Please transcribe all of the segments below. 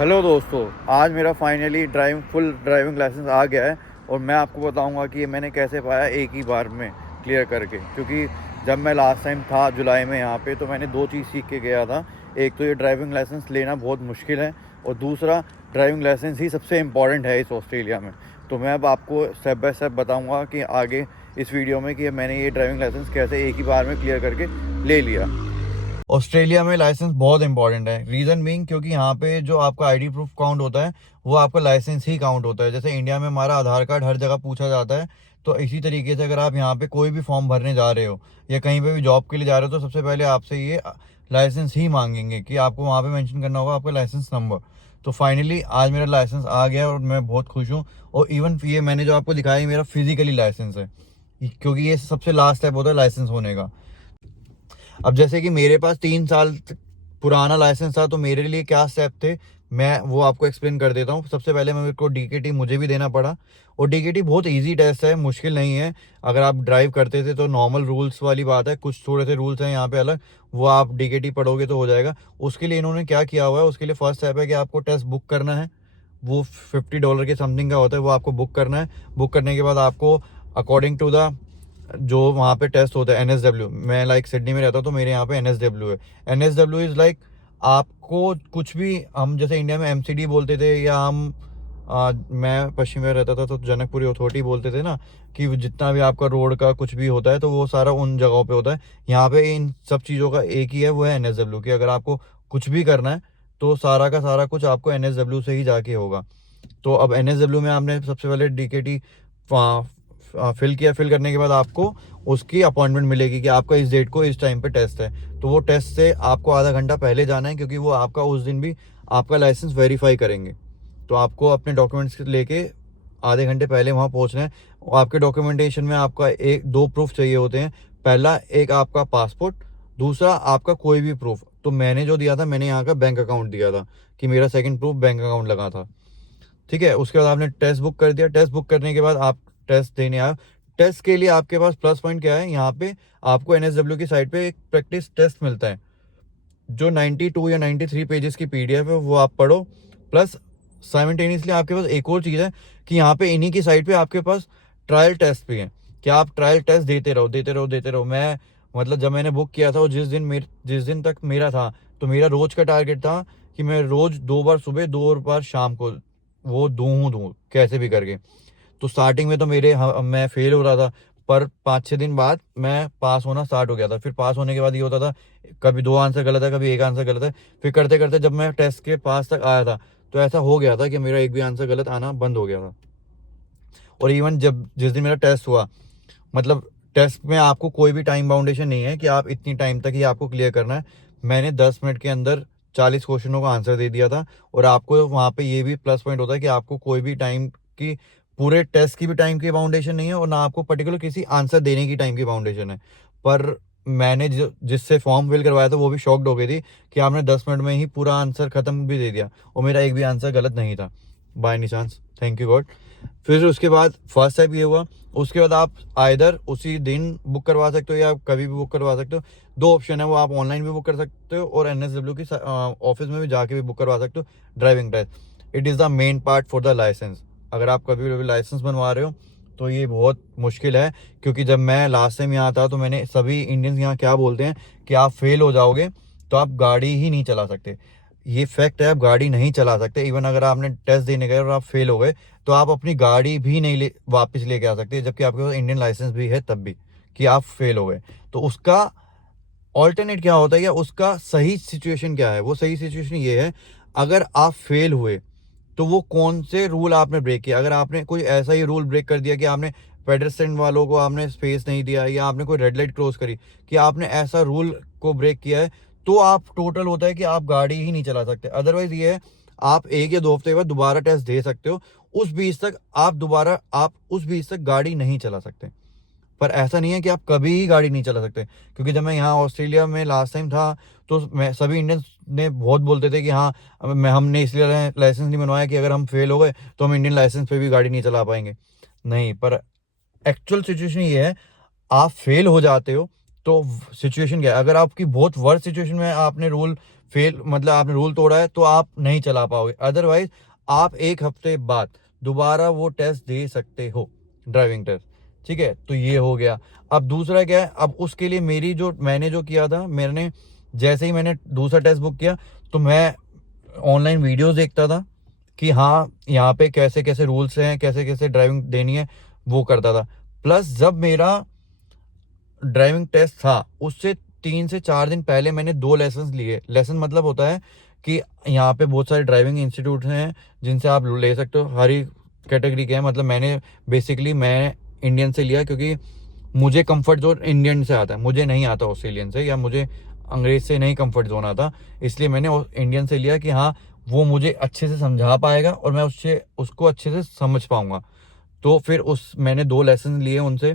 Hello दोस्तों, आज मेरा फाइनली फुल ड्राइविंग लाइसेंस आ गया है। और मैं आपको बताऊंगा कि ये मैंने कैसे पाया एक ही बार में क्लियर करके। क्योंकि जब मैं लास्ट टाइम था जुलाई में यहाँ पे, तो मैंने दो चीज़ सीख के गया था। एक तो ये ड्राइविंग लाइसेंस लेना बहुत मुश्किल है, और दूसरा ड्राइविंग लाइसेंस ही सबसे इम्पॉर्टेंट है इस ऑस्ट्रेलिया में। तो मैं अब आपको स्टेप बाय स्टेप बताऊँगा कि आगे इस वीडियो में कि मैंने ये ड्राइविंग लाइसेंस कैसे एक ही बार में क्लियर करके ले लिया। ऑस्ट्रेलिया में लाइसेंस बहुत इंपॉर्टेंट है। रीज़न बीइंग क्योंकि यहाँ पे जो आपका आईडी प्रूफ काउंट होता है वो आपका लाइसेंस ही काउंट होता है। जैसे इंडिया में हमारा आधार कार्ड हर जगह पूछा जाता है, तो इसी तरीके से अगर आप यहाँ पे कोई भी फॉर्म भरने जा रहे हो या कहीं पे भी जॉब के लिए जा रहे हो, तो सबसे पहले आपसे ये लाइसेंस ही मांगेंगे कि आपको वहाँ पे मेंशन करना होगा आपका लाइसेंस नंबर। तो फाइनली आज मेरा लाइसेंस आ गया और मैं बहुत खुश हूँ। और इवन ये मैंने जो आपको दिखाया, ये मेरा फिजिकली लाइसेंस है, क्योंकि ये सबसे लास्ट स्टेप होता है लाइसेंस होने का। अब जैसे कि मेरे पास 3 साल पुराना लाइसेंस था, तो मेरे लिए क्या स्टेप थे मैं वो आपको एक्सप्लेन कर देता हूँ। सबसे पहले मेरे को डीकेटी मुझे भी देना पड़ा। और डीकेटी बहुत इजी टेस्ट है, मुश्किल नहीं है। अगर आप ड्राइव करते थे तो नॉर्मल रूल्स वाली बात है, कुछ थोड़े से रूल्स हैं यहाँ पे अलग, वो आप डीकेटी पढ़ोगे तो हो जाएगा। उसके लिए इन्होंने क्या किया हुआ है, उसके लिए फर्स्ट स्टेप है कि आपको टेस्ट बुक करना है। वो $50 के समथिंग का होता है, वो आपको बुक करना है। बुक करने के बाद आपको अकॉर्डिंग टू द जो वहाँ पे टेस्ट होता है NSW, मैं लाइक सिडनी में रहता हूँ तो मेरे यहाँ पे NSW है। NSW इज़ लाइक आपको कुछ भी, हम जैसे इंडिया में MCD बोलते थे, या मैं पश्चिम में रहता था तो जनकपुरी अथॉरिटी बोलते थे ना, कि जितना भी आपका रोड का कुछ भी होता है तो वो सारा उन जगहों पे होता है। यहाँ पे इन सब चीज़ों का एक ही है, वो है NSW। कि अगर आपको कुछ भी करना है तो सारा का सारा कुछ आपको NSW से ही जाके होगा। तो अब NSW में आपने सबसे पहले DKT फिल करने के बाद आपको उसकी अपॉइंटमेंट मिलेगी कि आपका इस डेट को इस टाइम पे टेस्ट है। तो वो टेस्ट से आपको आधा घंटा पहले जाना है, क्योंकि वो आपका उस दिन भी आपका लाइसेंस वेरीफाई करेंगे। तो आपको अपने डॉक्यूमेंट्स लेके आधे घंटे पहले वहाँ पहुँचना है। और आपके डॉक्यूमेंटेशन में आपका एक दो प्रूफ चाहिए होते हैं। पहला एक आपका पासपोर्ट, दूसरा आपका कोई भी प्रूफ। तो मैंने जो दिया था, मैंने यहाँ का बैंक अकाउंट दिया था, कि मेरा सेकंड प्रूफ बैंक अकाउंट लगा था। ठीक है, उसके बाद आपने टेस्ट बुक कर दिया। टेस्ट बुक करने के बाद आप टेस्ट देने आए। टेस्ट के लिए आपके पास प्लस पॉइंट क्या है, यहाँ पे आपको NSW की साइट पे एक प्रैक्टिस टेस्ट मिलता है, जो 92 या 93 पेजेस की PDF है, वो आप पढ़ो। प्लस साइमल्टेनियसली आपके पास एक और चीज़ है कि यहाँ पे इन्हीं की साइट पे आपके पास ट्रायल टेस्ट भी है, कि आप ट्रायल टेस्ट देते रहो देते रहो देते रहो। मैं मतलब जब मैंने बुक किया था, वो जिस दिन तक मेरा था, तो मेरा रोज का टारगेट था कि मैं रोज 2 बार सुबह 2 बार शाम को वो दूँ कैसे भी करके। तो स्टार्टिंग में तो मैं फेल हो रहा था, पर 5-6 दिन बाद मैं पास होना स्टार्ट हो गया था। फिर पास होने के बाद ये होता था, कभी 2 आंसर गलत है, कभी एक आंसर गलत है। फिर करते करते जब मैं टेस्ट के पास तक आया था, तो ऐसा हो गया था कि मेरा एक भी आंसर गलत आना बंद हो गया था। और इवन जब जिस दिन मेरा टेस्ट हुआ, मतलब टेस्ट में आपको कोई भी टाइम बाउंडेशन नहीं है कि आप इतनी टाइम तक ही आपको क्लियर करना है। मैंने 10 मिनट के अंदर 40 क्वेश्चनों का आंसर दे दिया था। और आपको वहाँ पे ये भी प्लस पॉइंट होता है कि आपको कोई भी टाइम की, पूरे टेस्ट की भी टाइम की बाउंडेशन नहीं है, और ना आपको पर्टिकुलर किसी आंसर देने की टाइम की बाउंडेशन है। पर मैंने जिससे फॉर्म फिल करवाया था, वो भी शॉक्ड हो गई थी कि आपने 10 मिनट में ही पूरा आंसर खत्म भी दे दिया, और मेरा एक भी आंसर गलत नहीं था by any chance, thank you God. फिर उसके बाद फर्स्ट स्टेप ये हुआ। उसके बाद आप आइदर उसी दिन बुक करवा सकते हो या कभी भी बुक करवा सकते हो। दो ऑप्शन है, वो आप ऑनलाइन भी बुक कर सकते हो और NSW की ऑफिस में भी जाके भी बुक करवा सकते हो driving test. It is the main part for the licence. अगर आप कभी भी लाइसेंस बनवा रहे हो तो ये बहुत मुश्किल है, क्योंकि जब मैं लास्ट टाइम यहाँ था तो मैंने, सभी इंडियंस यहाँ क्या बोलते हैं कि आप फेल हो जाओगे तो आप गाड़ी ही नहीं चला सकते। ये फैक्ट है, आप गाड़ी नहीं चला सकते। इवन अगर आपने टेस्ट देने गए और आप फेल हो गए, तो आप अपनी गाड़ी भी नहीं वापस लेके आ सकते, जबकि आपके पास इंडियन लाइसेंस भी है तब भी, कि आप फेल हो गए। तो उसका ऑल्टरनेट क्या होता है, या उसका सही सिचुएशन क्या है? वो सही सिचुएशन ये है, अगर आप फेल हुए तो वो कौन से रूल आपने ब्रेक किया। अगर आपने कोई ऐसा ही रूल ब्रेक कर दिया कि आपने पेडेस्ट्रियन वालों को आपने स्पेस नहीं दिया, या आपने कोई रेड लाइट क्रॉस करी, कि आपने ऐसा रूल को ब्रेक किया है, तो आप टोटल होता है कि आप गाड़ी ही नहीं चला सकते। अदरवाइज ये है, आप 1 या 2 हफ्ते बाद दोबारा टेस्ट दे सकते हो। आप उस बीच तक गाड़ी नहीं चला सकते। पर ऐसा नहीं है कि आप कभी ही गाड़ी नहीं चला सकते। क्योंकि जब मैं यहाँ ऑस्ट्रेलिया में लास्ट टाइम था, तो मैं सभी इंडियंस ने बहुत बोलते थे कि हाँ, हमने इसलिए लाइसेंस नहीं बनवाया कि अगर हम फेल हो गए तो हम इंडियन लाइसेंस पे भी गाड़ी नहीं चला पाएंगे। नहीं, पर एक्चुअल सिचुएशन ये है, आप फेल हो जाते हो तो सिचुएशन क्या है। अगर आपकी बहुत वर्स्ट सिचुएशन में आपने रूल फेल मतलब आपने रूल तोड़ा है तो आप नहीं चला पाओगे। अदरवाइज आप 1 हफ्ते बाद दोबारा वो टेस्ट दे सकते हो, ड्राइविंग टेस्ट। ठीक है, तो ये हो गया। अब दूसरा क्या है, अब उसके लिए मैंने जो किया था, मैंने जैसे ही मैंने दूसरा टेस्ट बुक किया तो मैं ऑनलाइन वीडियोस देखता था कि हाँ यहाँ पे कैसे कैसे रूल्स हैं, कैसे कैसे ड्राइविंग देनी है, वो करता था। प्लस जब मेरा ड्राइविंग टेस्ट था उससे 3 से 4 दिन पहले मैंने 2 लेसन लिए। लेसन मतलब होता है कि यहाँ पे बहुत सारे ड्राइविंग इंस्टीट्यूट हैं जिनसे आप ले सकते हो, हर ही कैटेगरी के हैं। मतलब मैं इंडियन से लिया क्योंकि मुझे कंफर्ट जोन इंडियन से आता है, मुझे नहीं आता ऑस्ट्रेलियन से, या मुझे अंग्रेज से नहीं कंफर्ट जोन आता। इसलिए मैंने इंडियन से लिया कि हाँ वो मुझे अच्छे से समझा पाएगा और मैं उसको अच्छे से समझ पाऊंगा। तो फिर उस मैंने 2 लेसन लिए उनसे,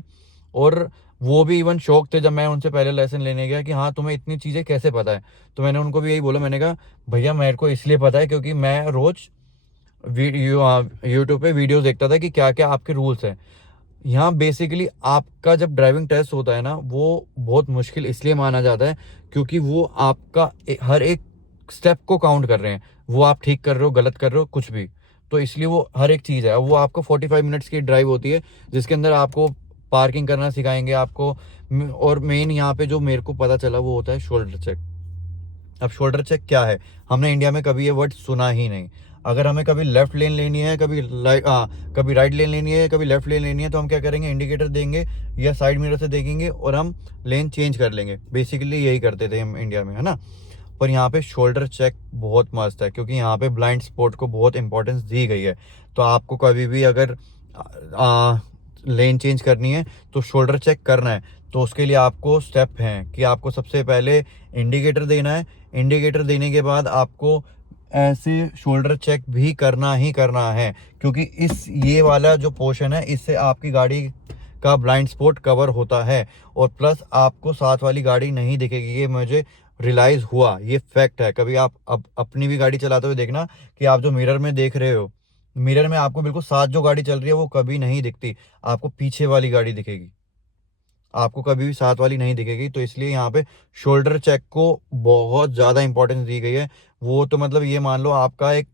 और वो भी इवन शौक थे जब मैं उनसे पहले लेसन लेने गया कि हाँ तुम्हें इतनी चीज़ें कैसे पता है। तो मैंने उनको भी यही बोला, मैंने कहा भैया मेरे को इसलिए पता है क्योंकि मैं रोज़ यूट्यूब पे वीडियोस देखता था कि क्या क्या आपके रूल्स हैं। यहाँ बेसिकली आपका जब ड्राइविंग टेस्ट होता है ना, वो बहुत मुश्किल इसलिए माना जाता है क्योंकि वो आपका हर एक स्टेप को काउंट कर रहे हैं, वो आप ठीक कर रहे हो, गलत कर रहे हो, कुछ भी। तो इसलिए वो हर एक चीज़ है। वो आपको 45 मिनट्स की ड्राइव होती है जिसके अंदर आपको पार्किंग करना सिखाएंगे आपको। और मेन यहाँ पे जो मेरे को पता चला वो होता है शोल्डर चेक। अब शोल्डर चेक क्या है, हमने इंडिया में कभी ये वर्ड सुना ही नहीं। अगर हमें कभी लेफ्ट लेन लेनी है, कभी राइट लेन लेनी है, कभी लेफ्ट लेन लेनी है, तो हम क्या करेंगे, इंडिकेटर देंगे या साइड मिरर से देखेंगे और हम लेन चेंज कर लेंगे। बेसिकली यही करते थे हम इंडिया में, है ना। पर यहाँ पे शोल्डर चेक बहुत मस्त है क्योंकि यहाँ पे ब्लाइंड स्पॉट को बहुत इंपॉर्टेंस दी गई है। तो आपको कभी भी अगर लेन चेंज करनी है तो शोल्डर चेक करना है, तो उसके लिए आपको स्टेप हैं कि आपको सबसे पहले इंडिकेटर देना है। इंडिकेटर देने के बाद आपको ऐसे शोल्डर चेक भी करना ही करना है क्योंकि ये वाला जो पोर्शन है इससे आपकी गाड़ी का ब्लाइंड स्पॉट कवर होता है। और प्लस आपको साथ वाली गाड़ी नहीं दिखेगी, ये मुझे रियलाइज हुआ, ये फैक्ट है। कभी आप अब अपनी भी गाड़ी चलाते हुए देखना कि आप जो मिरर में देख रहे हो, मिरर में आपको बिल्कुल साथ जो गाड़ी चल रही है वो कभी नहीं दिखती, आपको पीछे वाली गाड़ी दिखेगी, आपको कभी भी साथ वाली नहीं दिखेगी। तो इसलिए यहाँ पे शोल्डर चेक को बहुत ज़्यादा इंपॉर्टेंस दी गई है। वो तो मतलब ये मान लो आपका एक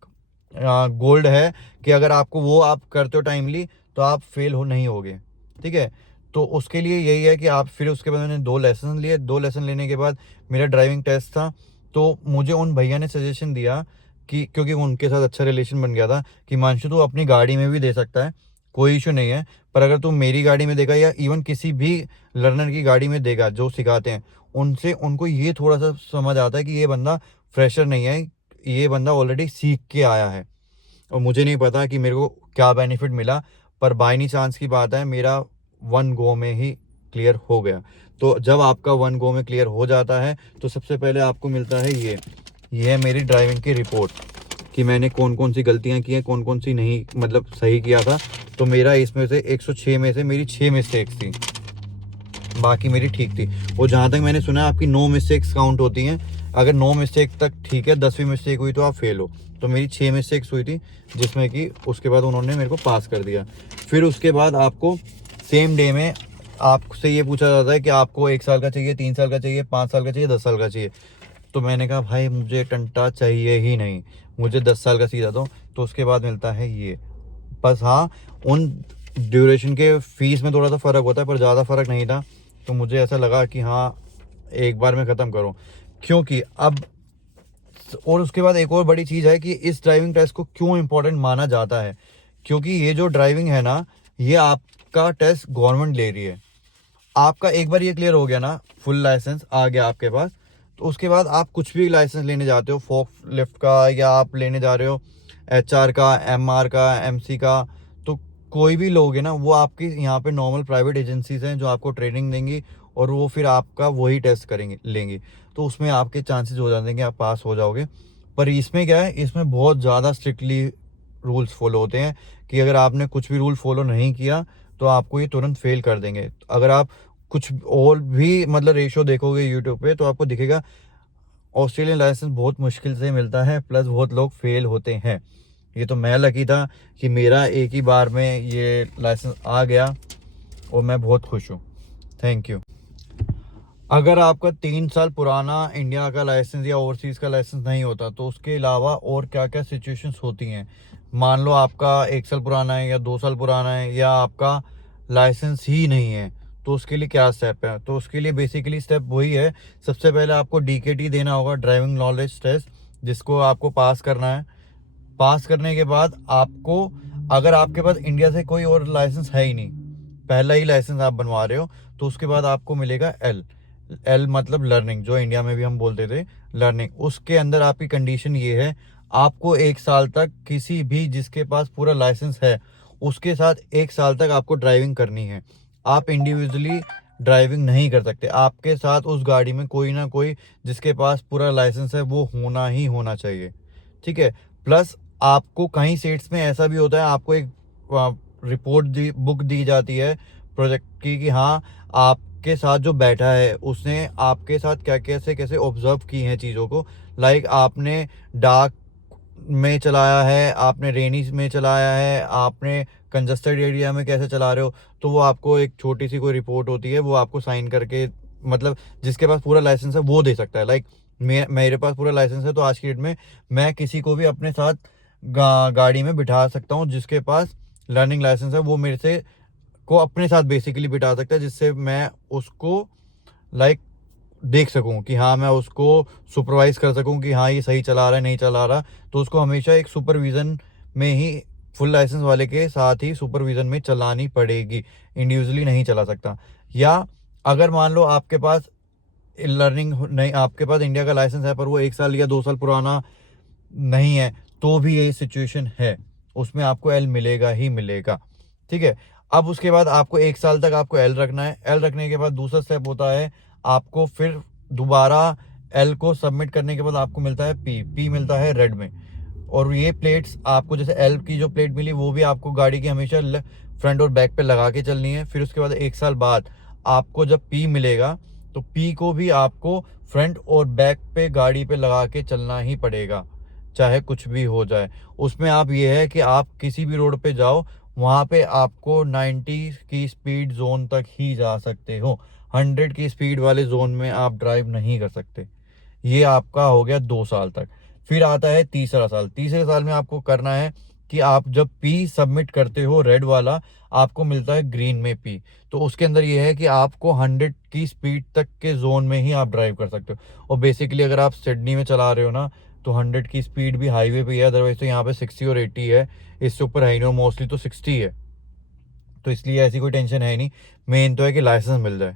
गोल्ड है कि अगर आपको वो आप करते हो टाइमली तो आप फेल हो नहीं होगे। ठीक है, तो उसके लिए यही है कि आप फिर उसके बाद मैंने 2 लेसन लिए। 2 लेसन लेने के बाद मेरा ड्राइविंग टेस्ट था। तो मुझे उन भैया ने सजेशन दिया कि क्योंकि उनके साथ अच्छा रिलेशन बन गया था कि मानशु तू अपनी गाड़ी में भी दे सकता है, कोई इशू नहीं है, पर अगर तू मेरी गाड़ी में देगा या इवन किसी भी लर्नर की गाड़ी में देगा जो सिखाते हैं, उनसे उनको ये थोड़ा सा समझ आता है कि ये बंदा फ्रेशर नहीं है, ये बंदा ऑलरेडी सीख के आया है। और मुझे नहीं पता कि मेरे को क्या बेनिफिट मिला, पर बाय नी चांस की बात है मेरा 1 गो में ही क्लियर हो गया। तो जब आपका 1 गो में क्लियर हो जाता है तो सबसे पहले आपको मिलता है ये है मेरी ड्राइविंग की रिपोर्ट कि मैंने कौन कौन सी गलतियां की हैं, कौन कौन सी नहीं मतलब सही किया था। तो मेरा इसमें से 106 में से मेरी 6 मिस्टेक्स थी, बाकी मेरी ठीक थी। और जहाँ तक मैंने सुना है आपकी 9 मिस्टेक्स काउंट होती हैं। अगर 9 मिस्टेक तक ठीक है, 10वीं मिस्टेक हुई तो आप फेल हो। तो मेरी 6 मिस्टेक्स हुई थी जिसमें कि उसके बाद उन्होंने मेरे को पास कर दिया। फिर उसके बाद आपको सेम डे में आपसे ये पूछा जाता है कि आपको 1 साल का चाहिए, 3 साल का चाहिए, 5 साल का चाहिए, 10 साल का चाहिए। तो मैंने कहा भाई मुझे टंटा चाहिए ही नहीं, मुझे 10 साल का सीधा दो। तो उसके बाद मिलता है ये। बस हाँ, उन ड्यूरेशन के फीस में थोड़ा सा फ़र्क होता है पर ज़्यादा फ़र्क नहीं था। तो मुझे ऐसा लगा कि हाँ एक बार में ख़त्म करो, क्योंकि अब और उसके बाद एक और बड़ी चीज़ है कि इस ड्राइविंग टेस्ट को क्यों इम्पोर्टेंट माना जाता है, क्योंकि ये जो ड्राइविंग है ना, ये आपका टेस्ट गवर्नमेंट ले रही है। आपका एक बार ये क्लियर हो गया ना, फुल लाइसेंस आ गया आपके पास, तो उसके बाद आप कुछ भी लाइसेंस लेने जाते हो, फोक लिफ्ट का या आप लेने जा रहे हो HR का, MR का, MC का, तो कोई भी लोगे ना, वो आपकी यहाँ पे नॉर्मल प्राइवेट एजेंसीज हैं जो आपको ट्रेनिंग देंगी और वो फिर आपका वही टेस्ट करेंगे लेंगी। तो उसमें आपके चांसेस हो जाते हैं कि आप पास हो जाओगे। पर इसमें क्या है, इसमें बहुत ज़्यादा स्ट्रिक्टली रूल्स फॉलो होते हैं कि अगर आपने कुछ भी रूल फॉलो नहीं किया तो आपको ये तुरंत फेल कर देंगे। अगर आप कुछ और भी मतलब रेशो देखोगे यूट्यूब पे तो आपको दिखेगा ऑस्ट्रेलियन लाइसेंस बहुत मुश्किल से मिलता है, प्लस बहुत लोग फेल होते हैं। ये तो मैं लकी था कि मेरा एक ही बार में ये लाइसेंस आ गया और मैं बहुत खुश हूँ। Thank you. अगर आपका 3 साल पुराना इंडिया का लाइसेंस या ओवरसीज़ का लाइसेंस नहीं होता तो उसके अलावा और क्या क्या सिचुएशंस होती हैं। मान लो आपका 1 साल पुराना है या 2 साल पुराना है या आपका लाइसेंस ही नहीं है, तो उसके लिए क्या स्टेप है। तो उसके लिए बेसिकली स्टेप वही है, सबसे पहले आपको DKT देना होगा, ड्राइविंग नॉलेज टेस्ट, जिसको आपको पास करना है। पास करने के बाद आपको, अगर आपके पास इंडिया से कोई और लाइसेंस है ही नहीं, पहला ही लाइसेंस आप बनवा रहे हो, तो उसके बाद आपको मिलेगा एल। एल मतलब लर्निंग, जो इंडिया में भी हम बोलते थे लर्निंग। उसके अंदर आपकी कंडीशन ये है, आपको 1 साल तक किसी भी जिसके पास पूरा लाइसेंस है उसके साथ 1 साल तक आपको ड्राइविंग करनी है। आप इंडिविजुअली ड्राइविंग नहीं कर सकते, आपके साथ उस गाड़ी में कोई ना कोई जिसके पास पूरा लाइसेंस है वो होना ही होना चाहिए, ठीक है। प्लस आपको कहीं स्टेट्स में ऐसा भी होता है, आपको एक रिपोर्ट बुक दी जाती है प्रोजेक्ट की कि हाँ, आपके साथ जो बैठा है उसने आपके साथ क्या कैसे कैसे ऑब्जर्व की हैं चीज़ों को। लाइक आपने डार्क में चलाया है, आपने रेनी में चलाया है, आपने कंजस्टेड एरिया में कैसे चला रहे हो, तो वो आपको एक छोटी सी कोई रिपोर्ट होती है, वो आपको साइन करके, मतलब जिसके पास पूरा लाइसेंस है वो दे सकता है। लाइक मेरे पास पूरा लाइसेंस है, तो आज की डेट में मैं किसी को भी अपने साथ गाड़ी में बिठा सकता हूँ जिसके पास लर्निंग लाइसेंस है, वो मेरे से को अपने साथ बेसिकली बिठा सकता है, जिससे मैं उसको लाइक देख सकूं कि हाँ, मैं उसको सुपरवाइज कर सकूं कि हाँ ये सही चला रहा है नहीं चला रहा। तो उसको हमेशा एक सुपरविज़न में ही, फुल लाइसेंस वाले के साथ ही सुपरविज़न में चलानी पड़ेगी, इंडिविजुअली नहीं चला सकता। या अगर मान लो आपके पास लर्निंग नहीं, आपके पास इंडिया का लाइसेंस है पर वो 1 साल या 2 साल पुराना नहीं है, तो भी ये सिचुएशन है, उसमें आपको एल मिलेगा ही मिलेगा, ठीक है। अब उसके बाद आपको 1 साल तक आपको एल रखना है। एल रखने के बाद दूसरा स्टेप होता है, आपको फिर दोबारा एल को सबमिट करने के बाद आपको मिलता है पी। पी मिलता है रेड में। और ये प्लेट्स आपको, जैसे एल की जो प्लेट मिली वो भी आपको गाड़ी की हमेशा फ्रंट और बैक पे लगा के चलनी है। फिर उसके बाद 1 साल बाद आपको जब पी मिलेगा, तो पी को भी आपको फ्रंट और बैक पे गाड़ी पे लगा के चलना ही पड़ेगा, चाहे कुछ भी हो जाए। उसमें आप ये है कि आप किसी भी रोड पे जाओ, वहाँ पे आपको 90 की स्पीड जोन तक ही जा सकते हो, 100 की स्पीड वाले जोन में आप ड्राइव नहीं कर सकते। ये आपका हो गया 2 साल तक। फिर आता है तीसरा साल। तीसरे साल में आपको करना है कि आप जब पी सबमिट करते हो रेड वाला, आपको मिलता है ग्रीन में पी। तो उसके अंदर ये है कि आपको 100 की स्पीड तक के जोन में ही आप ड्राइव कर सकते हो। और बेसिकली अगर आप सिडनी में चला रहे हो ना, तो 100 की स्पीड भी हाईवे पे है, अदरवाइज तो यहाँ पे 60 और 80 है, इससे ऊपर है ही नहीं, और मोस्टली तो 60 है। तो इसलिए ऐसी कोई टेंशन है नहीं, मेन तो है कि लाइसेंस मिल जाए,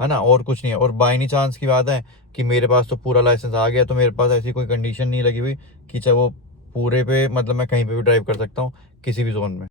है ना, और कुछ नहीं है। और बाई एनी चांस की बात है कि मेरे पास तो पूरा लाइसेंस आ गया, तो मेरे पास ऐसी कोई कंडीशन नहीं लगी हुई कि चाहे वो पूरे पे, मतलब मैं कहीं पे भी ड्राइव कर सकता हूँ किसी भी जोन में।